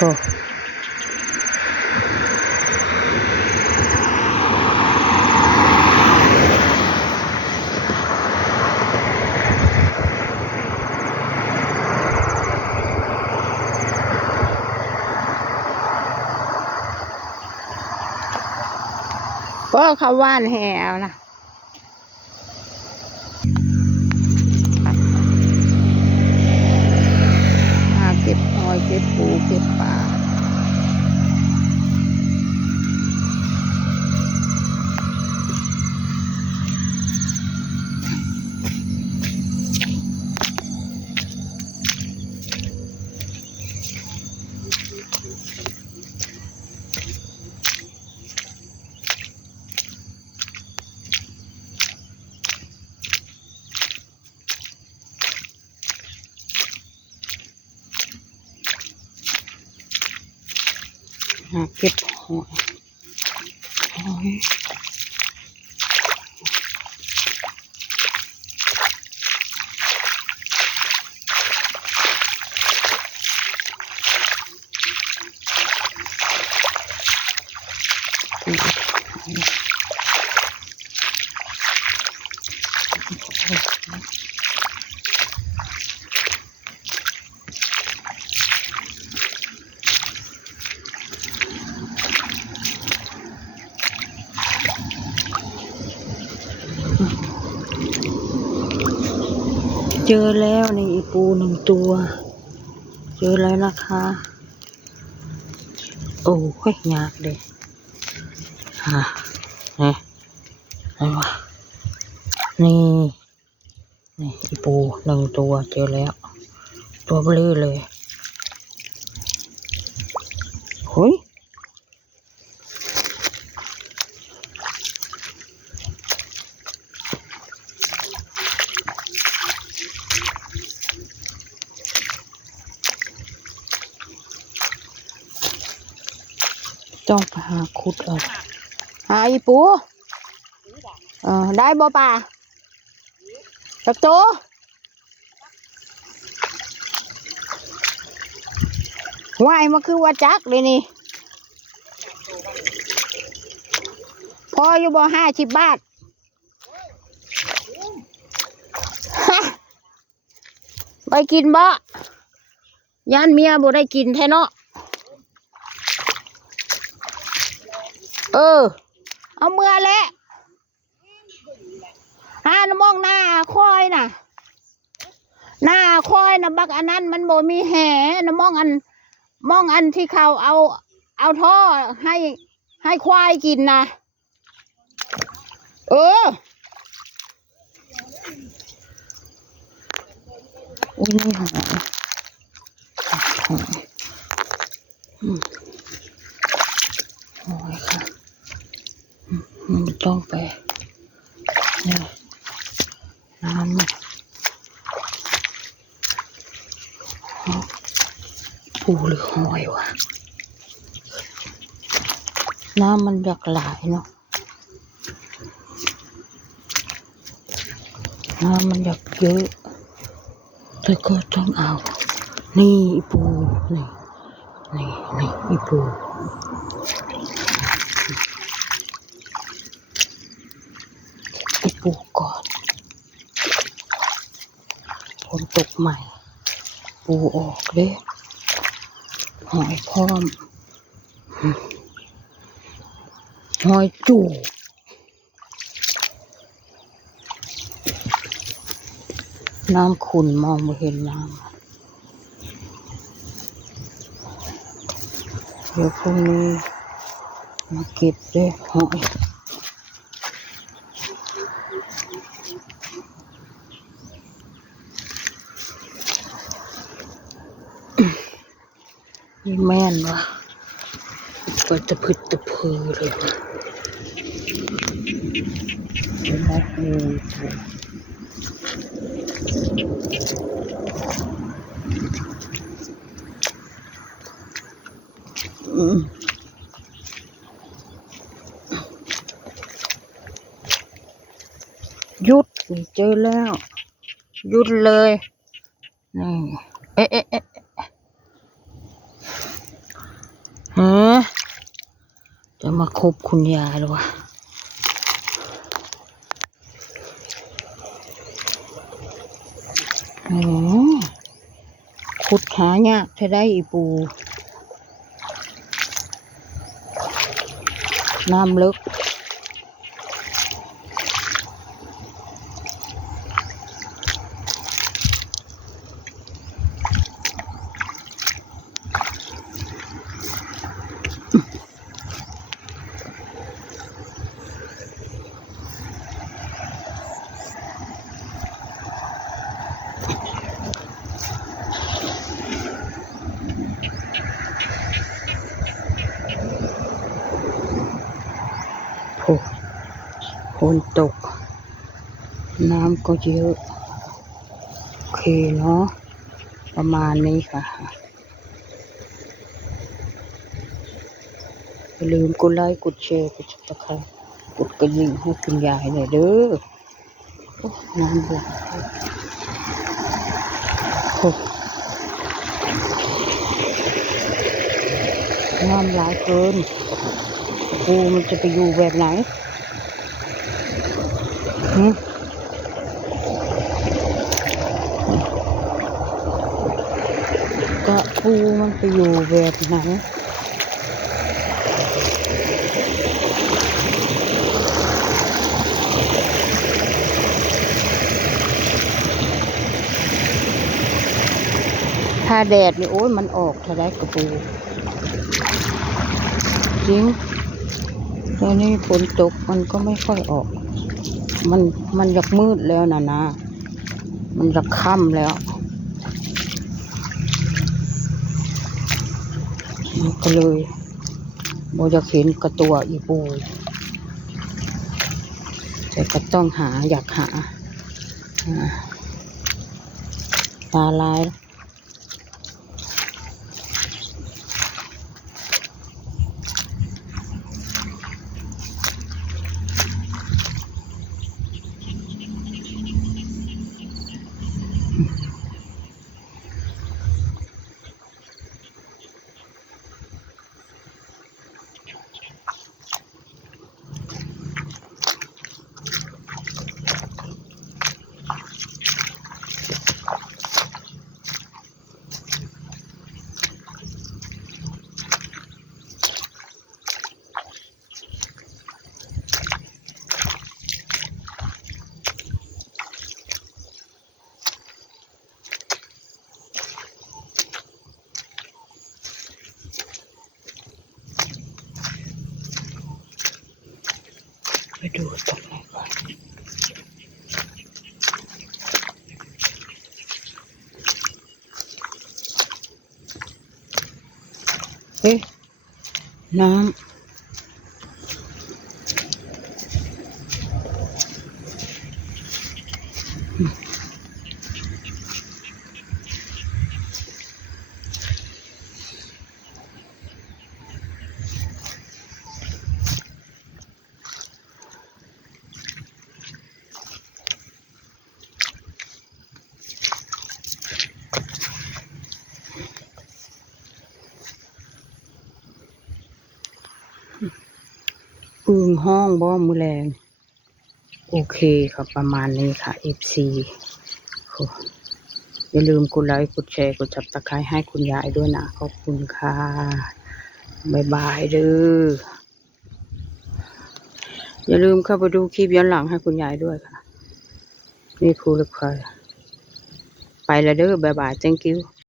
โอ้ก็เขาว่านแหวนะหาเก็บหอยเก็บปูเก็บปลาเก็บหอยเจอแล้วนี่ปูหนึ่งตัวเจอแล้วนะคะโอ้ยยากเลยนี่อะไรวะนี่ปูหนึ่งตัวเจอแล้วตัวเบลอเลยเฮ้ยจ้องไปหาขุดเลยหาอีปูได้บ่ป่าจักโตว่ายมาคือว่าจักเลยนี่พออยู่บ่50 บาทไปกินบ่ย่านเมียบ่ได้กินแท้เนาะเอาเมื่อแหละน้ำมองหน้าคอยน่ะหน้าคอยน่ะบักอันนั้นมันบ่มีแห่น้ำมองอันที่เขาเอาท่อให้ควายกินนะนี่หอยค่ะมันต้องไปเนี่ยน้ำปูหรือหอยวะน้ำมันอยากไหลเนาะน้ำมันอยากเยอะแต่ก็ต้องเอานี่ปูนี่อีปูก่อนฝนตกใหม่ปูออกเลยหอยพร้อมหอยจูบน้ำขุ่นมองไม่เห็นน้ำเดี๋ยวพรุ่งนี้มาเก็บด้วยหอยนี่แม่นวะก็ตะพึดตะพือเลยวะมาดูหยุดเจอแล้วหยุดเลยนี่ ฮะจะมาคบคุณยายหรอวะขุดหายากจะได้อีปูน้ำลึกฝนตกน้ำก็เยอะโอเคเนาะประมาณนี้ค่ะอย่าลืมกดไลค์กดแชร์กดติดตามกดกระดิ่งให้คุณยายเลยเด้อน้ำเดือดน้ำหลายเกินปูมันจะไปอยู่แบบไหนก็ปูมันไปอยู่แบบไหนถ้าแดดนี่โอ้ยมันออกเท่าไรกระปูจริงตอนนี้ฝนตกมันก็ไม่ค่อยออกมันอยากมืดแล้วนะมันอยากค่ำแล้วก็เลยบ่อยากเห็นกระตัวอีปูแต่ก็ต้องอยากหาตาลายไปดูตรงไหนก่อนเฮ้ยน้ำอึ่งห้องบ่มือแรงโอเคครับประมาณนี้ค่ะ FC อย่าลืมกดไลค์กดแชร์กดSubscribeให้คุณยายด้วยนะขอบคุณค่ะบ๊ายบายเด้ออย่าลืมเข้าไปดูคลิปย้อนหลังให้คุณยายด้วยค่ะนี่ครูลูกค้าไปแล้วเด้อบ๊ายบาย thank you